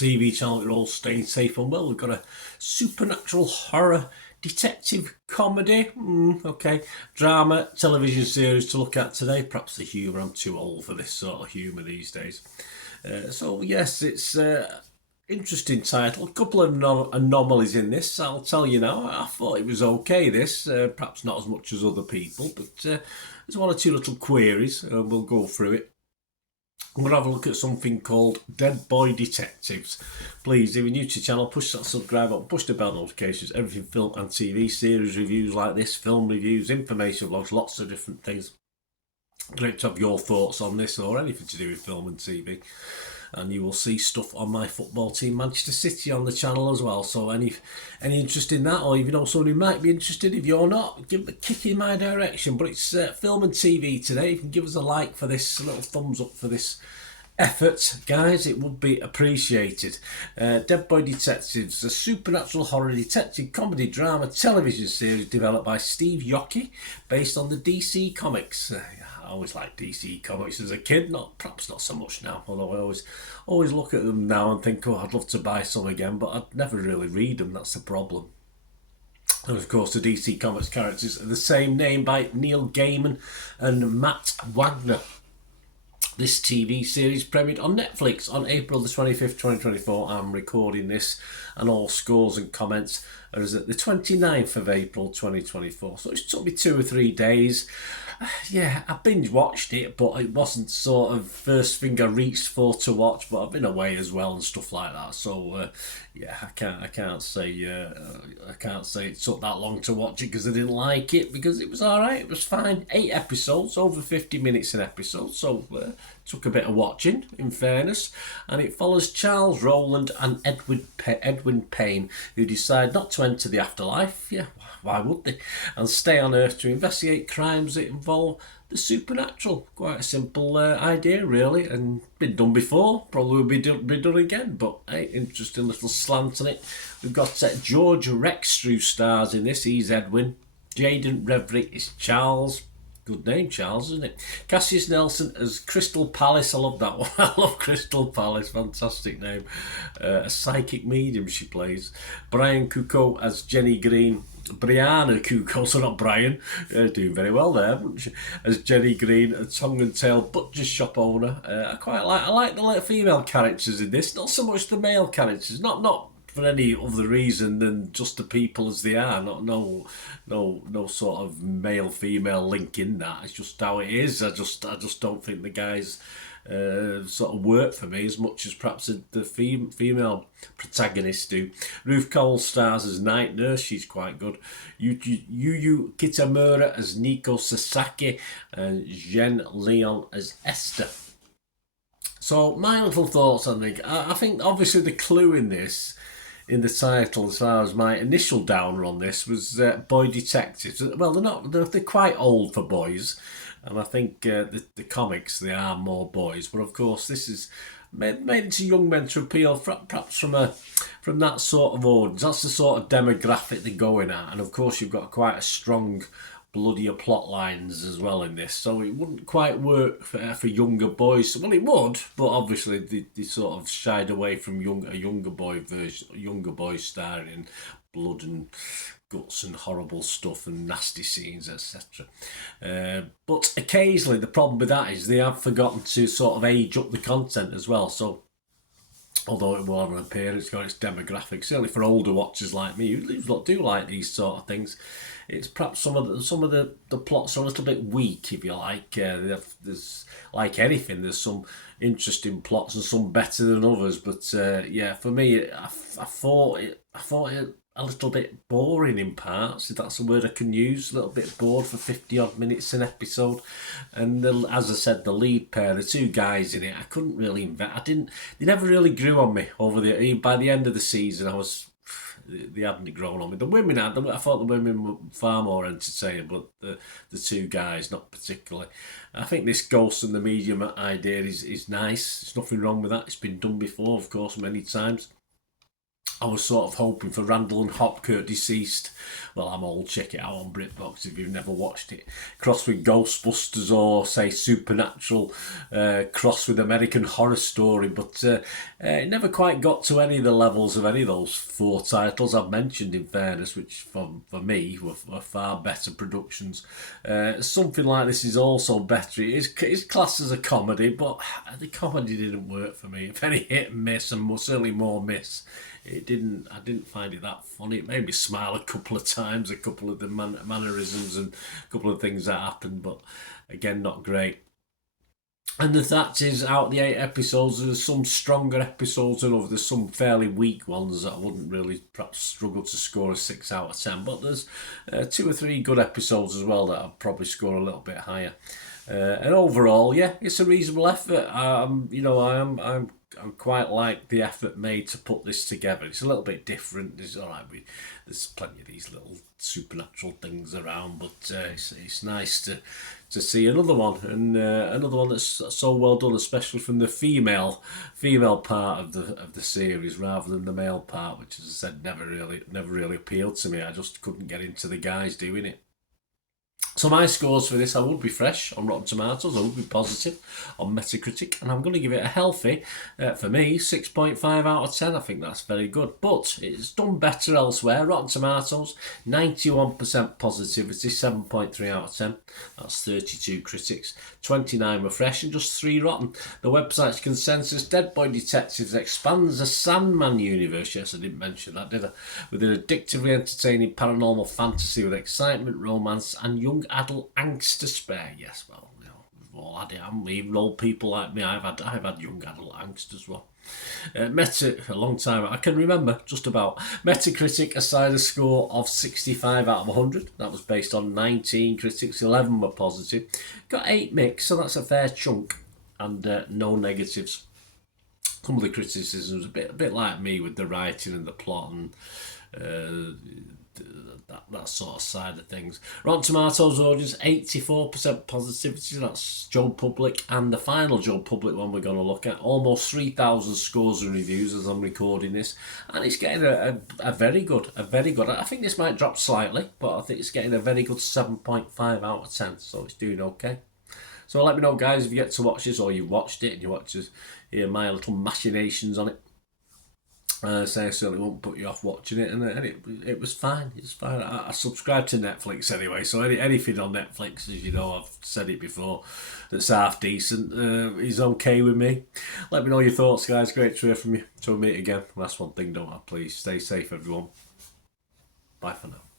TV channel. We're all staying safe and well. We've got a supernatural horror detective comedy, okay, drama television series to look at today. Perhaps the humour, I'm too old for this sort of humour these days. So yes, it's interesting title. A couple of anomalies in this, I'll tell you now. I thought it was okay, this. Perhaps not as much as other people, but there's one or two little queries. We'll go through it. I'm going to have a look at something called Dead Boy Detectives. Please, if you're new to the channel, push that subscribe button, push the bell notifications. Everything film and TV, series reviews like this, film reviews, information vlogs, lots of different things. Great to have your thoughts on this or anything to do with film and TV. And you will see stuff on my football team, Manchester City, on the channel as well. So any interest in that, or if you know someone who might be interested, if you're not, give a kick in my direction. But it's film and TV today. You can give us a like for this, a little thumbs up for this effort, guys. It would be appreciated. Dead Boy Detectives, a supernatural horror detective comedy drama television series developed by Steve Yockey, based on the DC Comics. I always liked DC Comics as a kid, perhaps not so much now, although I always look at them now and think, oh, I'd love to buy some again, but I'd never really read them. That's the problem. And of course, the DC Comics characters are the same name by Neil Gaiman and Matt Wagner. This TV series premiered on Netflix on April the 25th, 2024. I'm recording this, and all scores and comments are as at the 29th of April 2024. So it took me 2 or 3 days. Yeah, I binge watched it, but it wasn't sort of first thing I reached for to watch. But I've been away as well and stuff like that. So yeah, I can't say it took that long to watch it because I didn't like it, because it was all right. It was fine. 8 episodes, over 50 minutes an episode. So took a bit of watching, in fairness. And it follows Charles Rowland and Edwin Payne, who decide not to enter the afterlife. Yeah, why would they? And stay on Earth to investigate crimes that involve the supernatural. Quite a simple idea, really, and been done before. Probably will be done again, but hey, interesting little slant on it. We've got George Rextrew stars in this. He's Edwin. Jaden Reverick is Charles. Good name, Charles, isn't it? Cassius Nelson as Crystal Palace. I love that one. I love Crystal Palace. Fantastic name. A psychic medium she plays. Brian Cucco as Jenny Green. Brianna Cucco, so not Brian. Doing very well there. As Jenny Green, a tongue and tail butcher shop owner. I like the female characters in this. Not so much the male characters. Not for any other reason than just the people as they are. No sort of male female link in that. It's just how it is. I just don't think the guys sort of work for me as much as perhaps the female protagonists do. Ruth Cole stars as Night Nurse. She's quite good. Yuyu Kitamura as Nico Sasaki, and Jen Leon as Esther. So my little thoughts on it. I think obviously the clue in this, in the title, as far as my initial downer on this, was boy detectives. Well, they're quite old for boys, and I think the comics, they are more boys. But of course, this is made into young men to appeal perhaps from that sort of audience. That's the sort of demographic they're going at, and of course you've got quite a strong, bloodier plot lines as well in this, so it wouldn't quite work for younger boys. Well, it would, but obviously they sort of shied away from a younger boy starring in blood and guts and horrible stuff and nasty scenes, etc. But occasionally the problem with that is they have forgotten to sort of age up the content as well. So although it will have an appearance, it's got its demographics, certainly for older watchers like me who do like these sort of things, it's perhaps some of the plots are a little bit weak, if you like. There's, like anything, there's some interesting plots and some better than others, but yeah, for me, I thought it a little bit boring in parts, if that's a word I can use. A little bit bored for 50 odd minutes an episode. And as I said, the lead pair, the two guys in it, I couldn't really they never really grew on me by the end of the season. They hadn't grown on me. The women I thought the women were far more entertaining, but the two guys, not particularly. I think this ghost and the medium idea is nice. There's nothing wrong with that. It's been done before, of course, many times. I was sort of hoping for Randall and Hopkirk deceased. Well, I'm old, check it out on BritBox if you've never watched it. Cross with Ghostbusters or, say, Supernatural, cross with American Horror Story. But it never quite got to any of the levels of any of those 4 titles I've mentioned, in fairness, which for me were far better productions. Something like this is also better. It's classed as a comedy, but the comedy didn't work for me. If any hit and miss, and certainly more miss. I didn't find it that funny. It made me smile a couple of times, a couple of the mannerisms and a couple of things that happened, but again, not great. And that is out the 8 episodes. There's some stronger episodes than others. There's some fairly weak ones that I wouldn't really perhaps struggle to score a 6 out of 10. But there's 2 or 3 good episodes as well that I'd probably score a little bit higher. And overall, yeah, it's a reasonable effort. I quite like the effort made to put this together. It's a little bit different. It's all right. There's plenty of these little supernatural things around, but it's nice to see another one, and another one that's so well done, especially from the female part of the series rather than the male part, which, as I said, never really appealed to me. I just couldn't get into the guys doing it. So my scores for this, I would be fresh on Rotten Tomatoes, I would be positive on Metacritic, and I'm going to give it a healthy, for me, 6.5 out of 10. I think that's very good, but it's done better elsewhere. Rotten Tomatoes, 91% positivity, 7.3 out of 10. That's 32 critics, 29 were fresh, and just 3 rotten. The website's consensus, Dead Boy Detectives expands the Sandman universe. Yes, I didn't mention that, did I? With an addictively entertaining paranormal fantasy with excitement, romance, and young adult angst to spare. Yes, well, we've all had it, haven't we? Even old people like me, I've had young adult angst as well. A long time, I can remember just about. Metacritic assigned a score of 65 out of 100. That was based on 19 critics, 11 were positive. Got 8 mixed, so that's a fair chunk, and no negatives. Some of the criticisms a bit like me with the writing and the plot and that sort of side of things. Rotten Tomatoes audience, 84% positivity. That's Joe Public, and the final Joe Public one we're going to look at, almost 3,000 scores and reviews as I'm recording this, and it's getting a very good. I think this might drop slightly, but I think it's getting a very good 7.5 out of 10. So it's doing okay. So let me know, guys, if you get to watch this or you've watched it and you want to hear my little machinations on it. I certainly won't put you off watching it, and it was fine. It's fine. I subscribe to Netflix anyway, so anything on Netflix, as you know, I've said it before, that's half decent is okay with me. Let me know your thoughts, guys. Great to hear from you. Till we meet again. Last one thing, don't I? Please stay safe, everyone. Bye for now.